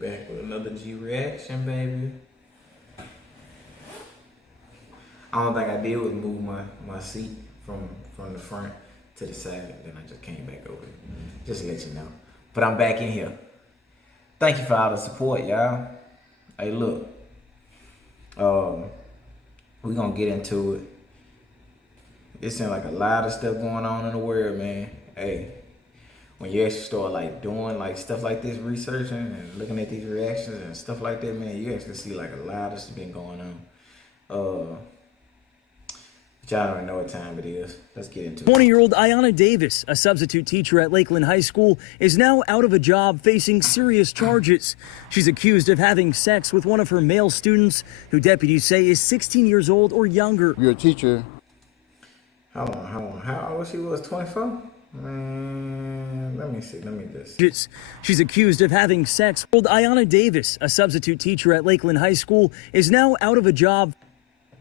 back with another G reaction, baby. I don't think I did was move my seat from the front to the side, then I just came back over. Just to let you know. But I'm back in here. Thank you for all the support, y'all. Hey, look. We're gonna get into it. It seems like a lot of stuff going on in the world, man. Hey, when you actually start like doing like stuff like this, researching and looking at these reactions and stuff like that, man, you actually see like a lot of stuff been going on. But y'all don't know what time it is. Let's get into it. 20-year-old Ayanna Davis, a substitute teacher at Lakeland High School, is now out of a job facing serious charges. She's accused of having sex with one of her male students, who deputies say is 16 years old or younger. You're a teacher. Hold on. How old she was? 24? Man, let me see. Let me just. She's accused of having sex. Ayanna Davis, a substitute teacher at Lakeland High School, is now out of a job.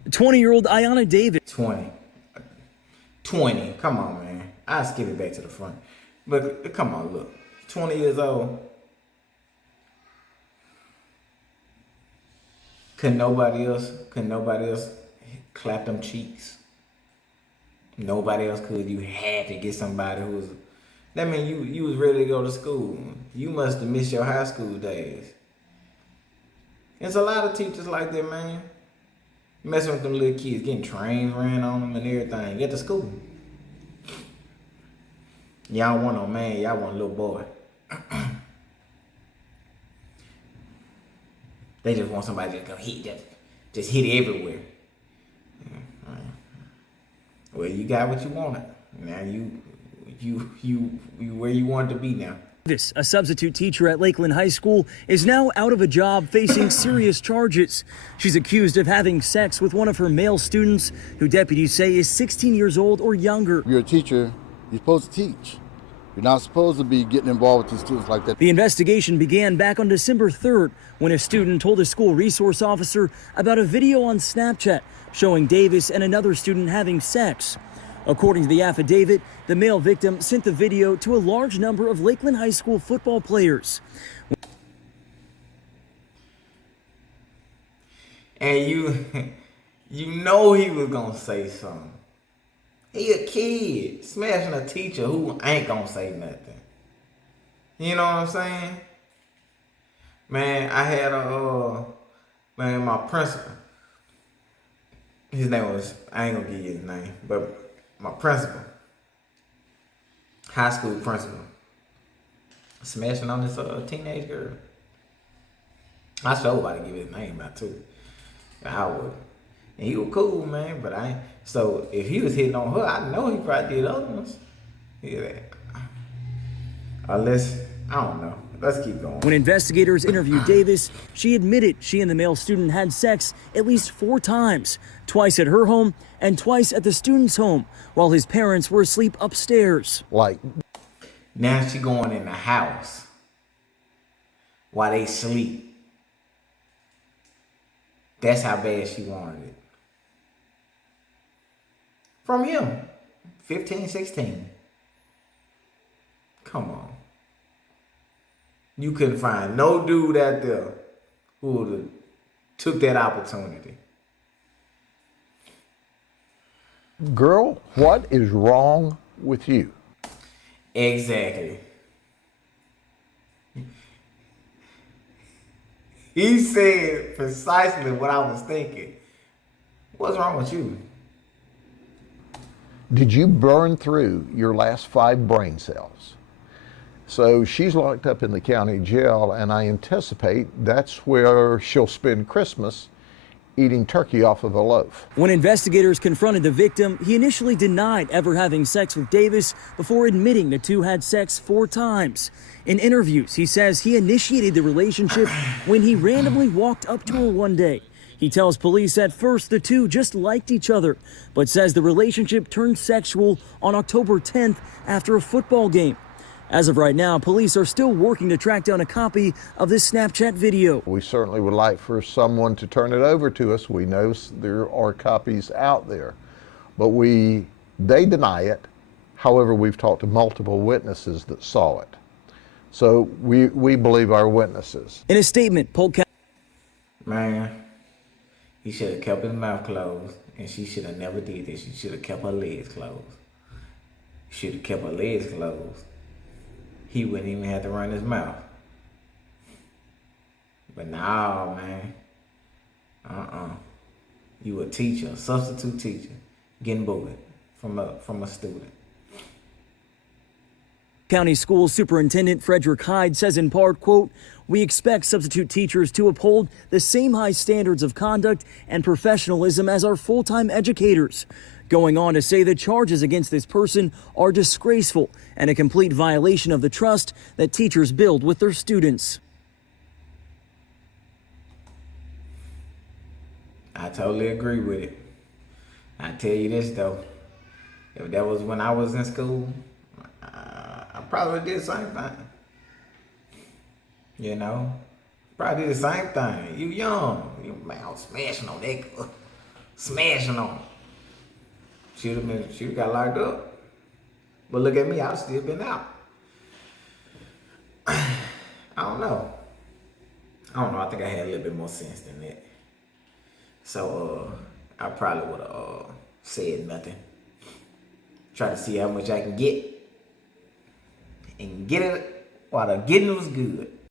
20-year-old Ayanna Davis. 20. Come on, man. I'll skip it back to the front. But come on, look. 20 years old. Could nobody else clap them cheeks? Nobody else could. You had to get somebody who was. That mean you was ready to go to school. You must have missed your high school days. There's a lot of teachers like that, man. Messing with them little kids, getting trains ran on them and everything. Get to school. Y'all want no man, y'all want a little boy. They just want somebody to go hit, just hit it everywhere. Well, you got what you wanted. Now you where you want to be now. Davis, a substitute teacher at Lakeland High School, is now out of a job facing serious charges. She's accused of having sex with one of her male students, who deputies say is 16 years old or younger. You're a teacher. You're supposed to teach. You're not supposed to be getting involved with these students like that. The investigation began back on December 3rd when a student told a school resource officer about a video on Snapchat showing Davis and another student having sex. According to the affidavit, the male victim sent the video to a large number of Lakeland High School football players. And you know he was gonna say something. He a kid smashing a teacher who ain't gonna say nothing. You know what I'm saying? Man, I had my principal. His name was, I ain't gonna give you his name, but my principal, high school principal, smashing on this teenage girl. I sure about to give his name out too. I would. And he was cool, man, but I ain't. So if he was hitting on her, I know he probably did other ones. Unless, I don't know. Let's keep going. When investigators interviewed Davis, she admitted she and the male student had sex at least 4 times, twice at her home and twice at the student's home, while his parents were asleep upstairs. Like, now she going in the house while they sleep. That's how bad she wanted it. From him, 15, 16. Come on. You couldn't find no dude out there who would have took that opportunity. Girl, what is wrong with you? Exactly. He said precisely what I was thinking. What's wrong with you? Did you burn through your last 5 brain cells? So she's locked up in the county jail, and I anticipate that's where she'll spend Christmas, eating turkey off of a loaf. When investigators confronted the victim, he initially denied ever having sex with Davis before admitting the two had sex 4 times. In interviews, he says he initiated the relationship when he randomly walked up to her one day. He tells police at first the two just liked each other, but says the relationship turned sexual on October 10th after a football game. As of right now, police are still working to track down a copy of this Snapchat video. We certainly would like for someone to turn it over to us. We know there are copies out there, but they deny it. However, we've talked to multiple witnesses that saw it. So we believe our witnesses. In a statement, Polk County Man, he should have kept his mouth closed, and she should have never did this. She should have kept her legs closed. Should have kept her legs closed. He wouldn't even have to run his mouth. But no, man. You a teacher, a substitute teacher, getting bullied from a student. County School Superintendent Frederick Hyde says in part, quote, "We expect substitute teachers to uphold the same high standards of conduct and professionalism as our full-time educators." Going on to say the charges against this person are disgraceful and a complete violation of the trust that teachers build with their students. I totally agree with it. I tell you this though, if that was when I was in school, I probably did the same thing. You know, probably did the same thing. You young, you man, I was smashing on that, smashing on. Should have got locked up. But look at me, I've still been out. I don't know. I think I had a little bit more sense than that. So I probably would have said nothing. Try to see how much I can get. And get it while the getting was good.